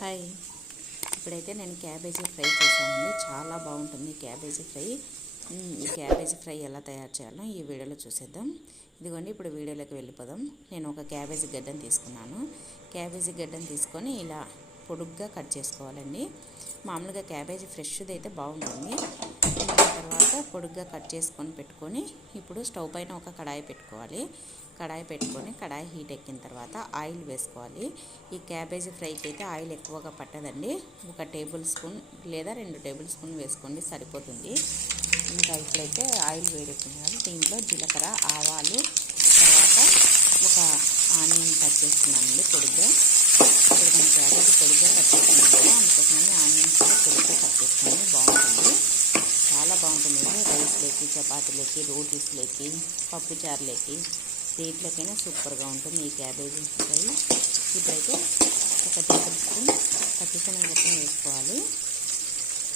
Hi, ఇప్పుడైతే నేను cabbage fry చేశానండి. చాలా బాగుంటుంది క్యాబేజీ ఫ్రై. ఈ క్యాబేజీ ఫ్రై ఎలా తయారు చేయాలో ఈ వీడియోలో చూసేద్దాం. ఇదిగోండి, ఇప్పుడు వీడియోలోకి వెళ్ళిపోదాం. నేను ఒక క్యాబేజీ గడ్డను తీసుకున్నాను. క్యాబేజీ గడ్డను తీసుకొని ఇలా పొడుగ్గా కట్ చేసుకోవాలండి. మామూలుగా క్యాబేజీ ఫ్రెష్ది అయితే బాగుంటుంది. తర్వాత పొడుగ్గా కట్ చేసుకొని పెట్టుకొని ఇప్పుడు స్టవ్ పైన ఒక కడాయి పెట్టుకోవాలి. కడాయి పెట్టుకొని కడాయి హీట్ ఎక్కిన తర్వాత ఆయిల్ వేసుకోవాలి. ఈ క్యాబేజీ ఫ్రైకి అయితే ఆయిల్ ఎక్కువగా పట్టదండి. 1 టేబుల్ స్పూన్ లేదా 2 టేబుల్ స్పూన్ వేసుకోండి, సరిపోతుంది. ఇంకా ఇప్పుడైతే ఆయిల్ వేడెక్కింది కదా, దీంట్లో జీలకర్ర, ఆవాలు, తర్వాత ఒక ఆనియన్ కట్ చేసుకున్నానండి పొడిగ్గా. ఇప్పుడు మన క్యాబేజీ పొడిగ్గా కట్ చేసుకున్నాం కదా, అందుకోసమని ఆనియన్స్ కూడా పొడిగ్గా కట్ చేసుకుని బాగుంటుంది. చాలా బాగుంటుంది. రైస్లోకి, చపాతీలోకి, రోటీస్లోకి, పప్పుచారులోకి, దేంట్లోకైనా సూపర్గా ఉంటుంది ఈ క్యాబేజీ ఫ్రై. ఇప్పుడైతే 1 టేబుల్ స్పూన్ పచ్చిశనగపప్పు వేసుకోవాలి.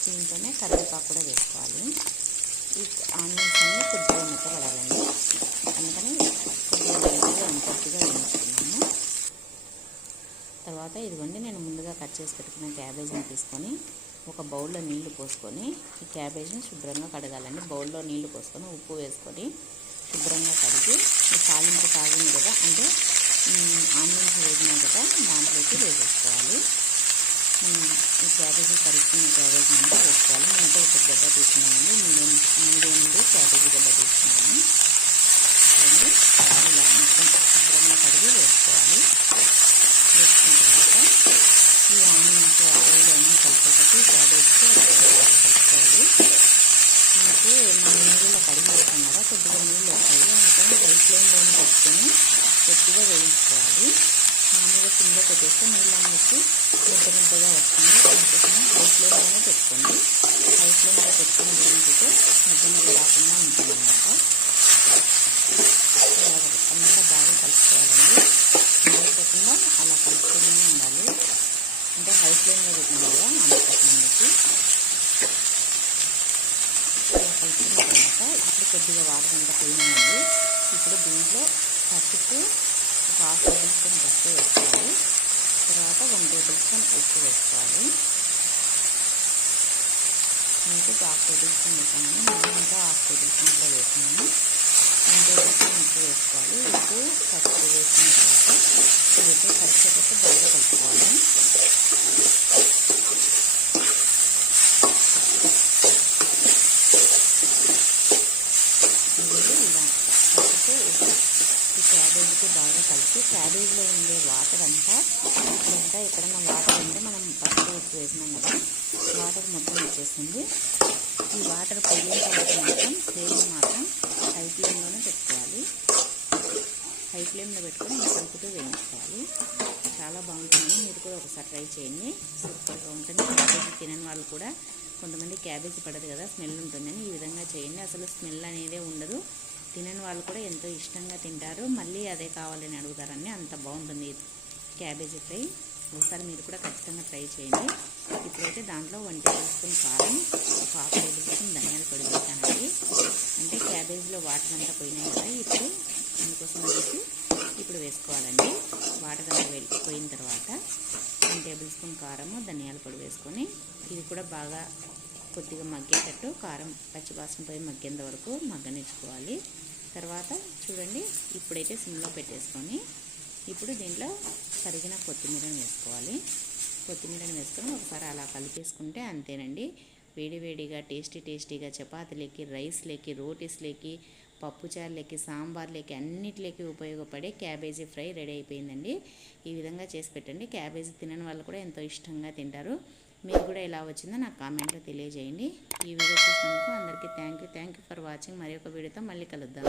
దీంట్లోనే కరివేపాకు కూడా వేసుకోవాలి. ఈ ఆనియన్స్ అన్నీ కొద్దిగా మెత్తపడాలండి, అందుకని కొద్దిగా కొద్దిగా వేయించుకున్నాము. తర్వాత ఇదిగోండి, నేను ముందుగా కట్ చేసి పెట్టుకున్న క్యాబేజీని తీసుకొని ఒక బౌల్లో నీళ్లు పోసుకొని ఈ క్యాబేజీని శుభ్రంగా కడగాలండి. బౌల్లో నీళ్లు పోసుకొని ఉప్పు వేసుకొని శుభ్రంగా కడిగి ఈ తాలింపు తాగింది కదా, అంటే ఆనియన్స్ వేసినాయి కదా, దాంట్లోకి వేసేసుకోవాలి. ఈ క్యాబేజీ కడుక్కున్న క్యాబేజీ అంతా వేసుకోవాలి. నేనైతే ఒక గడ్డ తీసుకున్నానండి, మీడియం క్యాబేజీ గడ్డ తీసుకున్నాను. ఇలా మొత్తం శుభ్రంగా కడిగి వేసుకోవాలి. వేసుకున్న తర్వాత ఈ ఆనియన్స్ ఆయిల్ అన్నీ కలిపేటట్టు క్యాబేజీకి బాగా కలుపుకోవాలి. మనకు మనం నీళ్ళలో కడిగి వేస్తాం కదా, కొద్దిగా నీళ్ళు వస్తాయి, అందుకని హై ఫ్లేమ్లోనే పెట్టుకొని కొద్దిగా వేయించుకోవాలి. మామూలుగా సిమ్లో పెట్టేస్తే నీళ్ళు అనేసి ముద్దగా వస్తుంది, అందుకోసం హై ఫ్లేమ్లోనే పెట్టుకోండి. హై ఫ్లేమ్లో పెట్టుకుని వేయించితే ముద్ద రాకుండా ఉంటుందన్నమాట. అంతా బాగా కలుపుకోవాలండి, మాడిపోకుండా అలా కలుపుతూనే ఉండాలి. అంటే హై ఫ్లేమ్లో పెట్టినాం కదా, అందుకోసం అనేసి కలుపుకున్న తర్వాత ఇప్పుడు కొద్దిగా వాటర్ అంతా పోయినాయండి. ఇప్పుడు దీంట్లో పసుపు 1/2 టేబుల్ స్పూన్ పసుపు వేసుకోవాలి. తర్వాత 1 టేబుల్ స్పూన్ ఉప్పు వేసుకోవాలి. నేనైతే 1/2 టేబుల్ స్పూన్ వేసాను, నేను ఇంకా 1/2 టేబుల్ స్పూన్లో వేసాను. 1 టేబుల్ స్పూన్ ఉప్పు వేసుకోవాలి. ఉప్పు పసుపు వేసిన తర్వాత ఇదైతే కలిసేటట్టు బాగా కలుపుకోవాలి. ఇలా పసుపు ఉప్పు ఈ క్యాబేజీకి బాగా కలిపి క్యాబేజీలో ఉండే వాటర్ అంతా ఇదంతా ఎక్కడన్నా వాటర్ ఉంటే మనం పసుపు ఉప్పు వేసినాం కదా, వాటర్ మొత్తం వచ్చేస్తుంది. ఈ వాటర్ పోయిన తర్వాత మాత్రం ఫ్లేమ్ మాత్రం హై ఫ్లేమ్లోనే పెట్టుకోవాలి. హై ఫ్లేమ్లో పెట్టుకొని కలుపుతూ వేయించుకోవాలి. చాలా బాగుంటుంది. మీరు కూడా ఒకసారి ట్రై చేయండి, సూపర్గా ఉంటుంది. క్యాబేజీ తినని వాళ్ళు కూడా, కొంతమంది క్యాబేజీ పడదు కదా, స్మెల్ ఉంటుందని ఈ విధంగా చేయండి. అసలు స్మెల్ అనేదే ఉండదు. తినని వాళ్ళు కూడా ఎంతో ఇష్టంగా తింటారు, మళ్ళీ అదే కావాలని అడుగుతారని, అంత బాగుంటుంది క్యాబేజీ ఫ్రై. ఒకసారి మీరు కూడా ఖచ్చితంగా ట్రై చేయండి. ఇప్పుడైతే దాంట్లో 1 టేబుల్ స్పూన్ కారం, 1/2 టేబుల్ స్పూన్ ధనియాల పొడి వేసానండి. అంటే క్యాబేజీలో వాటర్ అంతా పోయినాయి కదా, ఇప్పుడు అందుకోసం వేసి ఇప్పుడు వేసుకోవాలండి. వాటర్ అంతా పోయిన తర్వాత 1 టేబుల్ స్పూన్ కారము, ధనియాల పొడి వేసుకొని ఇది కూడా బాగా కొద్దిగా మగ్గేటట్టు, కారం పచ్చివాసన పోయి మగ్గేంత వరకు మగ్గనిచ్చుకోవాలి. తర్వాత చూడండి, ఇప్పుడైతే సిమ్లో పెట్టేసుకొని ఇప్పుడు దీంట్లో తరిగిన కొత్తిమీరని వేసుకోవాలి. కొత్తిమీరని వేసుకొని ఒకసారి అలా కలిపేసుకుంటే అంతేనండి. వేడివేడిగా టేస్టీగా చపాతీలకి, రైస్లోకి, రోటీస్లోకి, పప్పుచారులకి, సాంబార్లకి అన్నిటిలోకి ఉపయోగపడే క్యాబేజీ ఫ్రై రెడీ అయిపోయిందండి. ఈ విధంగా చేసి పెట్టండి. క్యాబేజీ తినని వాళ్ళు కూడా ఎంతో ఇష్టంగా తింటారు. మీకు కూడా ఎలా వచ్చిందో నాకు కామెంట్లో తెలియజేయండి. ఈ వీడియో చూసినందుకు అందరికీ థ్యాంక్ యూ ఫర్ వాచింగ్. మరి ఒక వీడియోతో మళ్ళీ కలుద్దాం.